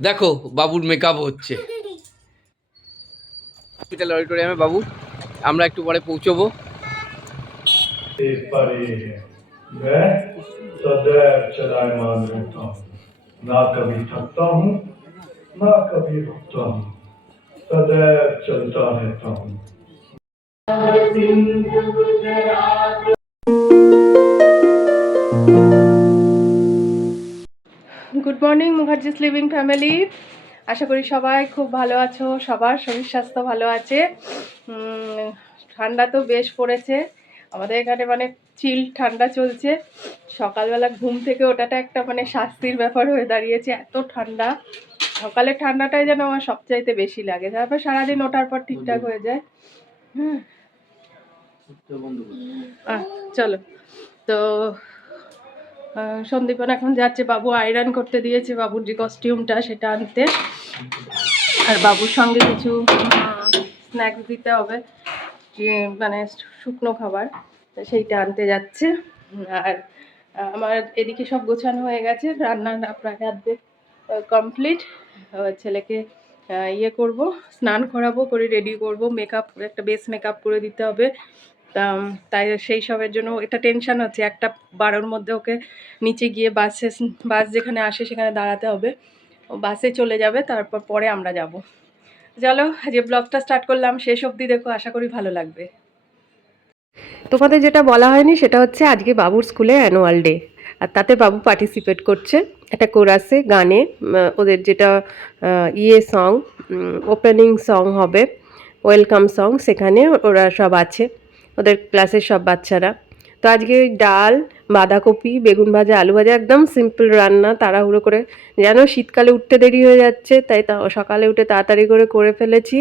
দেখো বাবুর মেকআপ হচ্ছে হসপিটাল অডিটোরিয়ামে বাবু আমরা একটু পরে পৌঁছবো से परे है मैं सदैव चलायमान रहता हूँ ना कभी थकता हूँ ना कभी रुकता हूँ सदैव चलता रहता हूँ মর্নিং মুখার্জিস লিভিং ফ্যামিলি আশা করি সবাই খুব ভালো আছো সবার শরীর স্বাস্থ্য ভালো আছে। ঠান্ডা তো বেশ পড়েছে। আমাদের এখানে মানে চিল ঠান্ডা চলছে। সকালবেলা ঘুম থেকে ওটাটা একটা মানে শাস্তির ব্যাপার হয়ে দাঁড়িয়েছে এত ঠান্ডা। সকালের ঠান্ডাটাই যেন আমার সবচাইতে বেশি লাগে। তারপর সারাদিন ওঠার পর ঠিকঠাক হয়ে যায়। আহ, চলো। তো সন্দীপন এখন যাচ্ছে, বাবু আয়রন করতে দিয়েছে, বাবুর যে কস্টিউমটা সেটা আনতে। আর বাবুর সঙ্গে কিছু স্ন্যাক্স দিতে হবে মানে শুকনো খাবার সেইটা আনতে যাচ্ছে। আর আমার এদিকে সব গোছানো হয়ে গেছে, রান্না প্রায় অর্ধেক কমপ্লিট ছেলেকে ইয়ে করব, স্নান করাবো, করে রেডি করব মেকআপ একটা বেস মেকআপ করে দিতে হবে। তাই সেই সবের জন্য এটা টেনশন হচ্ছে একটা বারোর মধ্যে ওকে নিচে গিয়ে বাসে বাস যেখানে আসে সেখানে দাঁড়াতে হবে। ও বাসে চলে যাবে, তারপর পরে আমরা যাব। চলো যে ব্লগটা স্টার্ট করলাম। শেষ অবধি দেখো, আশা করি ভালো লাগবে। তোমাদের যেটা বলা হয়নি, সেটা হচ্ছে আজকে বাবুর স্কুলে অ্যানুয়াল ডে আর তাতে বাবু পার্টিসিপেট করছে একটা কোরাসে গানে। ওদের যেটা ইয়ে সং ওপেনিং সং হবে ওয়েলকাম সং সেখানে ওরা সব আছে। ওদের ক্লাসের সব বাচ্চারা। তো আজকে ডাল, বাঁধাকপি, বেগুন ভাজা, আলু ভাজা একদম সিম্পল রান্না, তাড়াহুড়ো করে। যেন শীতকালে উঠতে দেরি হয়ে যাচ্ছে, তাই তা সকালে উঠে তাড়াতাড়ি করে করে ফেলেছি।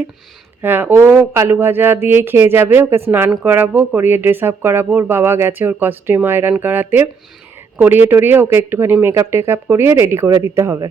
হ্যাঁ ও আলু ভাজা দিয়েই খেয়ে যাবে, ওকে স্নান করাবো, করিয়ে ড্রেস আপ করাবো, ওর বাবা গেছে ওর কস্টিউম আয়রন করাতে। করিয়ে টরিয়ে ওকে একটুখানি মেকআপ টেকআপ করিয়ে রেডি করে দিতে হবে।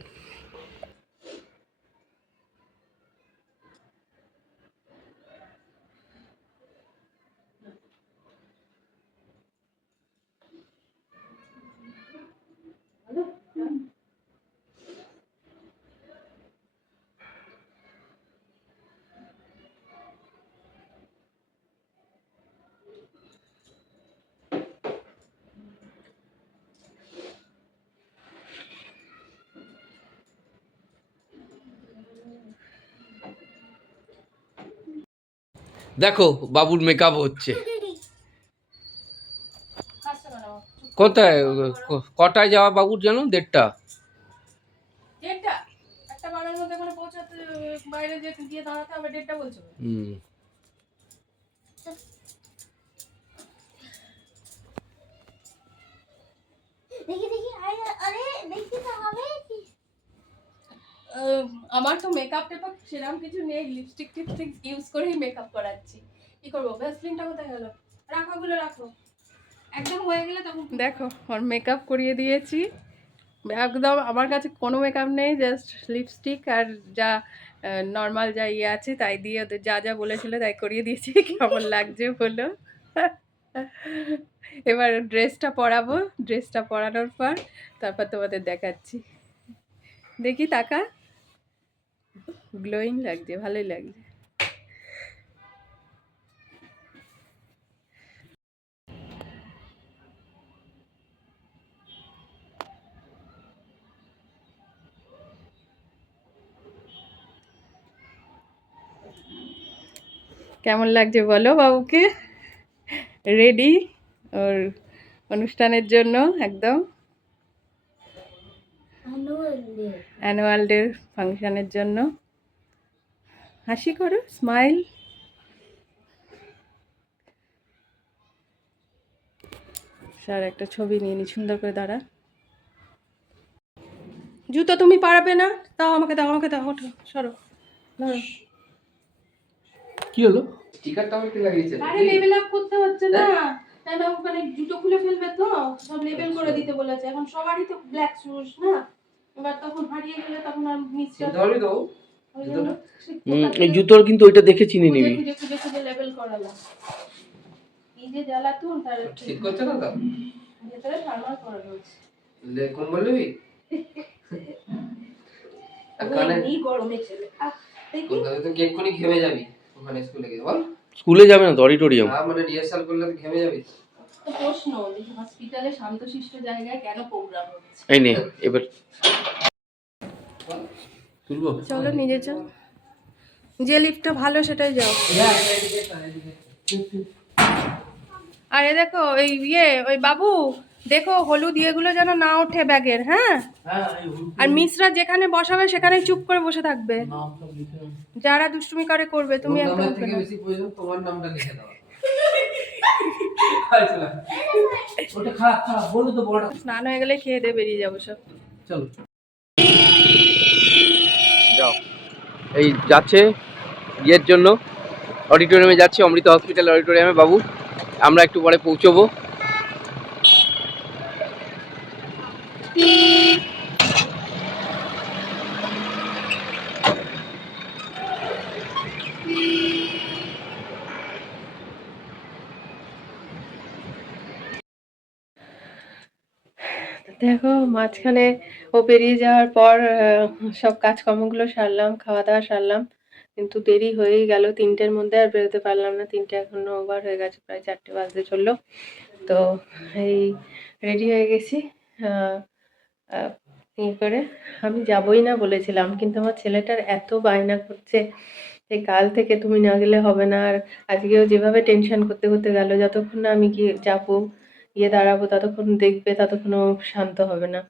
দেখো বাবুর মেকআপ হচ্ছে। কোথায়? কটায় যাওয়া বাবুর জানো দেড়টা। দেড়টা? একটা বারের মধ্যে কোনো পৌঁছাতে বাইরে যে গিয়ে দাঁড়াতে হবে দেড়টা বলছো। হুম। দেখি দেখি আরে আরে দেখি তো হবে। কি আমার তো মেকআপ টেকআপ সেরকম কিছু নেই লিপস্টিক টিপস্টিক ইউজ করেই মেকআপ করাচ্ছি। কি করব? ভ্যাসলিনটা কোথায় গেল? রাখো ওগুলো রাখো। একদম হয়ে গেলে তখন দেখো, ওর মেকআপ করিয়ে দিয়েছি। একদম আমার কাছে কোনো মেকআপ নেই জাস্ট লিপস্টিক আর যা নর্মাল যা ইয়ে আছে তাই দিয়ে ওদের যা যা বলেছিল তাই করিয়ে দিয়েছি। কেমন লাগছে বলো? এবার ড্রেসটা পরাবো ড্রেসটা পরানোর পর তারপর তোমাদের দেখাচ্ছি। দেখি, তাকা। গ্লোয়িং লাগছে ভালোই লাগছে। কেমন লাগছে বলো বাবুকে? রেডি ওর অনুষ্ঠানের জন্য একদম? অ্যানুয়াল ডে ফাংশনের জন্য। হাসি করো স্মাইল স্যার একটা ছবি নিয়ে নি সুন্দর করে দাঁড়া। জুতো তুমি পারবে না? তাও আমাকে দাও আমাকে দাও ওঠো সরো। ধরো কি হলো? টিকারটা আমার কি লাগিয়েছে। আরে লেভেল আপ করতে হচ্ছে না। কেন ওখানে জুতো খুলে ফেলবে তো? সব লেবেল করে দিতে বলেছে। এখন সবারই তো ব্ল্যাক শুজ না? এবার তখন হারিয়ে গেলে তখন আর মিসটা ধরবি তো এই জুতোর কিন্তু ওইটা দেখে চিনে নিবি। খুঁজে খুঁজে খুঁজে লেবেল করালাম। এই যে জ্বালাতুন তার ঠিক করছে না তো? ভেতরে থার্মাল করা রয়েছে। কম্বল নিবি কানে এমনি গরমে ছেলে আহ, দেখি। কলকাতায় তো ঘেমে যাবি। ওখানে স্কুলে গিয়ে বল। স্কুলে যাবে না তো অডিটোরিয়াম হ্যাঁ মানে রিহার্সাল করলে তো ঘেমে যাবি। তো প্রশ্ন হসপিটালে শান্তশিষ্ট জায়গায় কেন প্রোগ্রাম হচ্ছে? এই নে এবার। তুলবো? চলো নিজে চল। যে লিফটটা ভালো সেটাই যাও। আরে দেখো ওই ইয়ে ওই বাবু দেখো হলুদ ইয়েগুলো যেন না ওঠে ব্যাগের হ্যাঁ? আর মিসরা যেখানে বসাবে সেখানে চুপ করে বসে থাকবে। যারা দুষ্টুমি করে করবে তুমি একদম তোমার নামটা লিখে ওটা খা খা বলো তো বড় স্নান হয়ে গেলে খেয়ে দিয়ে বেরিয়ে যাব সব। চলো। যাও। এই যাচ্ছে ইয়ের জন্য। অডিটোরিয়ামে যাচ্ছে অমৃত হসপিটাল অডিটোরিয়ামে বাবু। আমরা একটু পরে পৌঁছবো। দেখো, মাঝখানে ও পেরিয়ে যাওয়ার পর সব কাজকর্মগুলো সারলাম খাওয়া দাওয়া সারলাম। কিন্তু দেরি হয়েই গেল তিনটের মধ্যে আর বেরোতে পারলাম না। তিনটে এখন ওভার হয়ে গেছে, প্রায় চারটে বাজতে চলল। তো এই রেডি হয়ে গেছি। ইয়ে করে আমি যাবই না বলেছিলাম, কিন্তু আমার ছেলেটার এত বায়না করছে যে কাল থেকে তুমি না গেলে হবে না। আর আজকেও যেভাবে টেনশন করতে করতে গেল, যতক্ষণ না আমি গিয়ে যাব গিয়ে দাঁড়াবো, ততক্ষণ দেখবে ততক্ষণ শান্ত হবে না।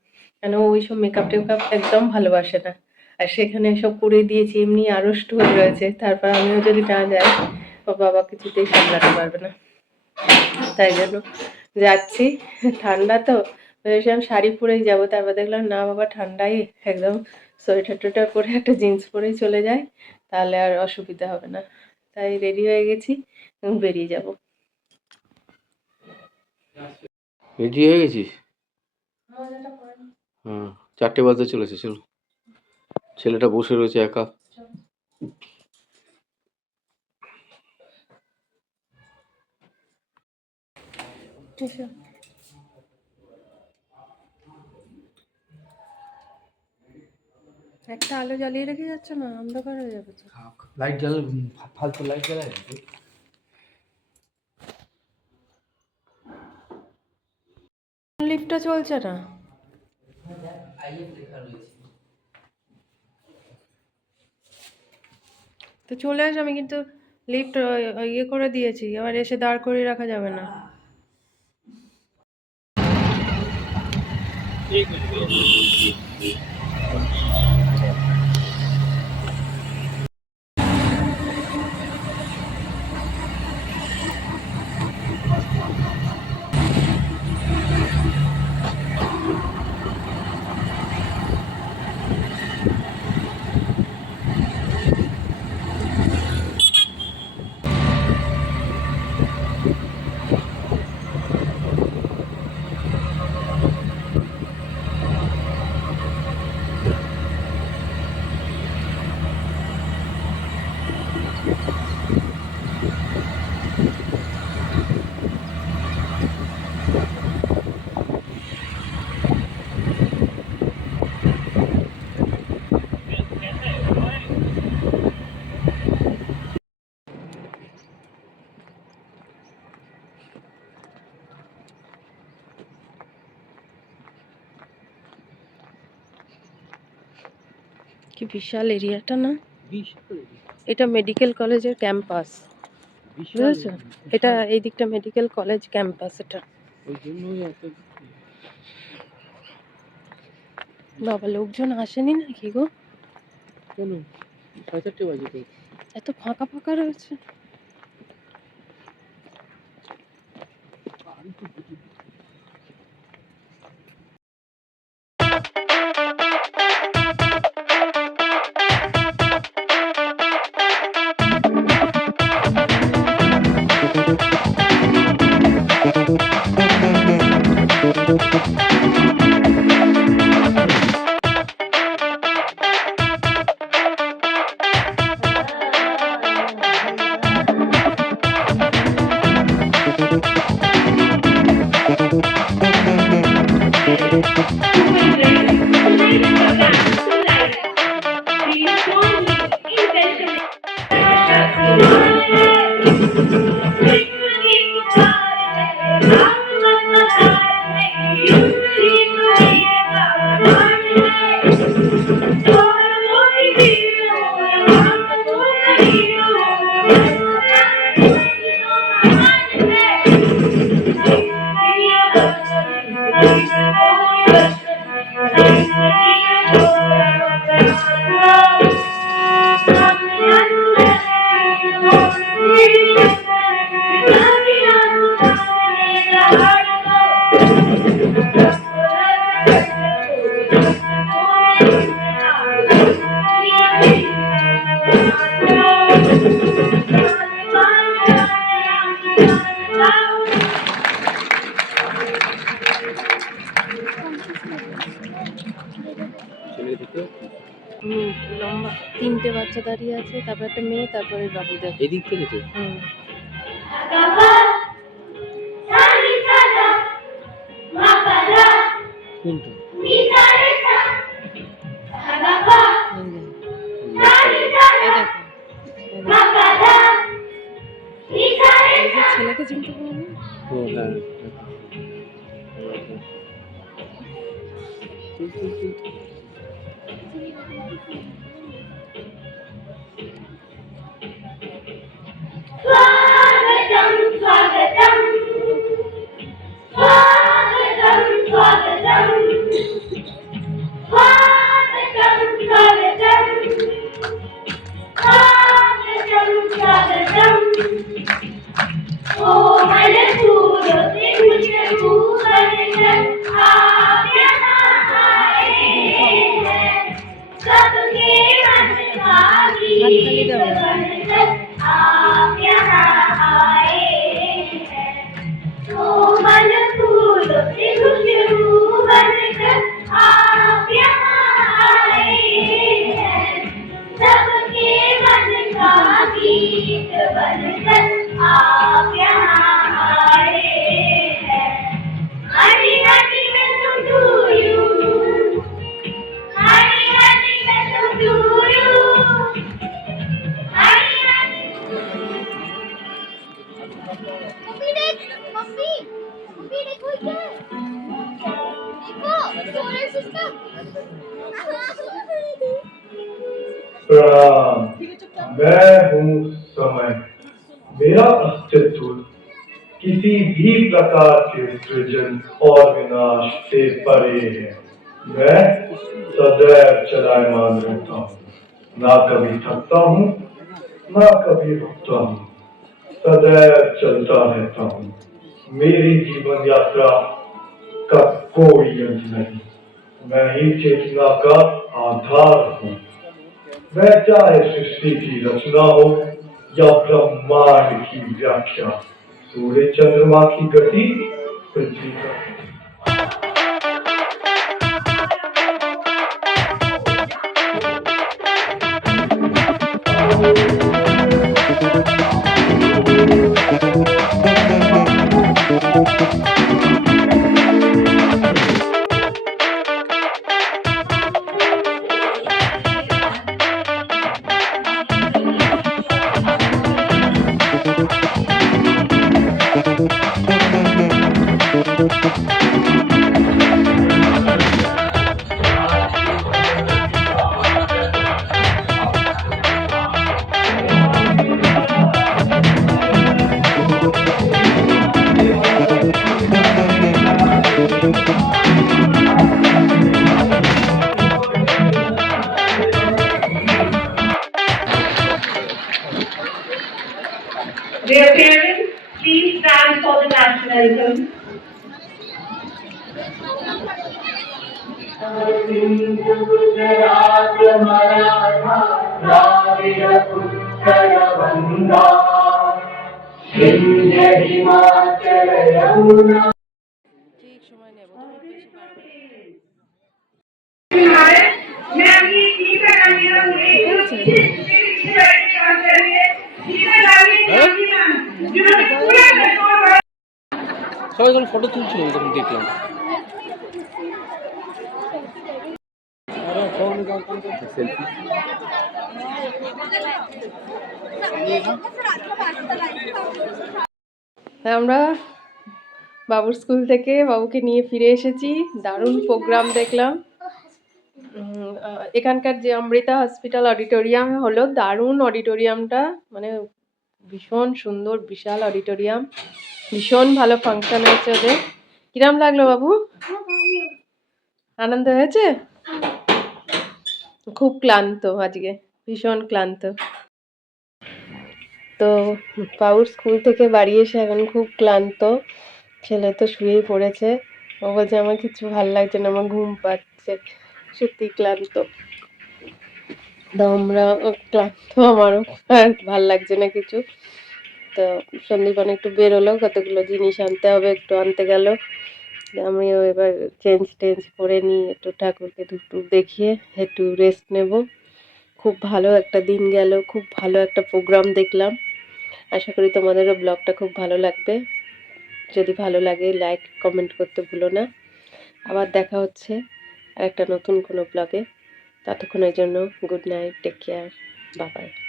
কেন ও ওইসব মেকআপ টেকআপ একদম ভালোবাসে না। আর সেখানে সব করে দিয়েছি, এমনি আড়ষ্ট হয়ে রয়েছে। তারপর আমিও যদি না যাই, ও বাবা কিছুতেই সামলাতে পারবে না। তাই জন্য যাচ্ছি। ঠান্ডা তো, ভেবেছিলাম শাড়ি পরেই যাব। তারপর দেখলাম, না বাবা, ঠান্ডাই একদম সোয়েটার টোয়েটার পরে একটা জিন্স পরেই চলে যায় তাহলে আর অসুবিধা হবে না। তাই রেডি হয়ে গেছি, বেরিয়ে যাব। রেডি হয়ে গেছিস? হ্যাঁ চারটে বাজতে চলেছে চলো। ছেলেটা বসে রয়েছে একা। একটা আলো জ্বালিয়ে রেখে যাচ্ছে না অন্ধকার হয়ে যাবে লাইট জ্বালা ফালতু লাইট জ্বালায় লিফটটা চলছে না। তো চলে আস, আমি কিন্তু লিফট ইয়ে করে দিয়েছি আবার এসে দাঁড় করিয়ে রাখা যাবে না। কি বিশাল এরিয়াটা না? এটা মেডিকেল কলেজের ক্যাম্পাস বুঝেছ? এটা এই দিকটা মেডিকেল কলেজ ক্যাম্পাস এটা। বাবা লোকজন আসেনি নাকি গো? এত ফাঁকা ফাঁকা রয়েছে। এদিক থেকে তো। ছেলেকে চিনতে পারো प्रणाम मैं हूँ समय। मेरा अस्तित्व किसी भी प्रकार के सृजन और विनाश से परे है। मैं सदैव चलायमान रहता हूँ। ना कभी थकता हूँ, ना कभी रुकता हूँ। सदैव चलता रहता हूँ। मेरी जीवन यात्रा का कोई अंत नहीं। मैं ही चेतना का आधार हूँ। मैं चाहे सृष्टि की रचना हो या ब्रह्मांड की व्याख्या सूर्य चंद्रमा की गति पृथ्वी का Dear parents, please stand for the national anthem. ঠিক সময় নেব তুমি বেশি বাড়াবাড়ি मैं अपनी टीम का नाम ले रहा हूँ एक সবাই যখন ফটো তুলছিল তখন দেখলাম। আমরা বাবুর স্কুল থেকে বাবুকে নিয়ে ফিরে এসেছি। দারুণ প্রোগ্রাম দেখলাম। এখানকার যে অমৃতা হসপিটাল অডিটোরিয়াম হলো, দারুণ অডিটোরিয়ামটা মানে ভীষণ সুন্দর, বিশাল অডিটোরিয়াম ভীষণ ভালো ফাংশন হয়েছে ওদের। কিরাম লাগল বাবু? আনন্দ হয়েছে? খুব ক্লান্ত আজকে, ভীষণ ক্লান্ত। তো বাবুর স্কুল থেকে বাড়ি এসে এখন খুব ক্লান্ত। ছেলে তো শুয়েই পড়েছে। ও বলছে, আমার কিছু ভালো লাগছে না, আমার ঘুম পাচ্ছে। সত্যি ক্লান্ত। তো আমরা ক্লান্ত, আমারও ভালো লাগছে না কিছু। তো সন্দীপন একটু বেরোলো, কতগুলো জিনিস আনতে হবে, একটু আনতে গেল। আমিও এবার চেঞ্জ টেঞ্জ করে নিই, একটু ঠাকুরকে একটু দেখিয়ে একটু রেস্ট নেব। খুব ভালো একটা দিন গেল, খুব ভালো একটা প্রোগ্রাম দেখলাম। আশা করি তোমাদেরও ব্লগটা খুব ভালো লাগবে। যদি ভালো লাগে লাইক কমেন্ট করতে ভুলো না। আবার দেখা হচ্ছে একটা নতুন কোনো ব্লগে ততক্ষণের জন্য গুড নাইট টেক কেয়ার বাবাই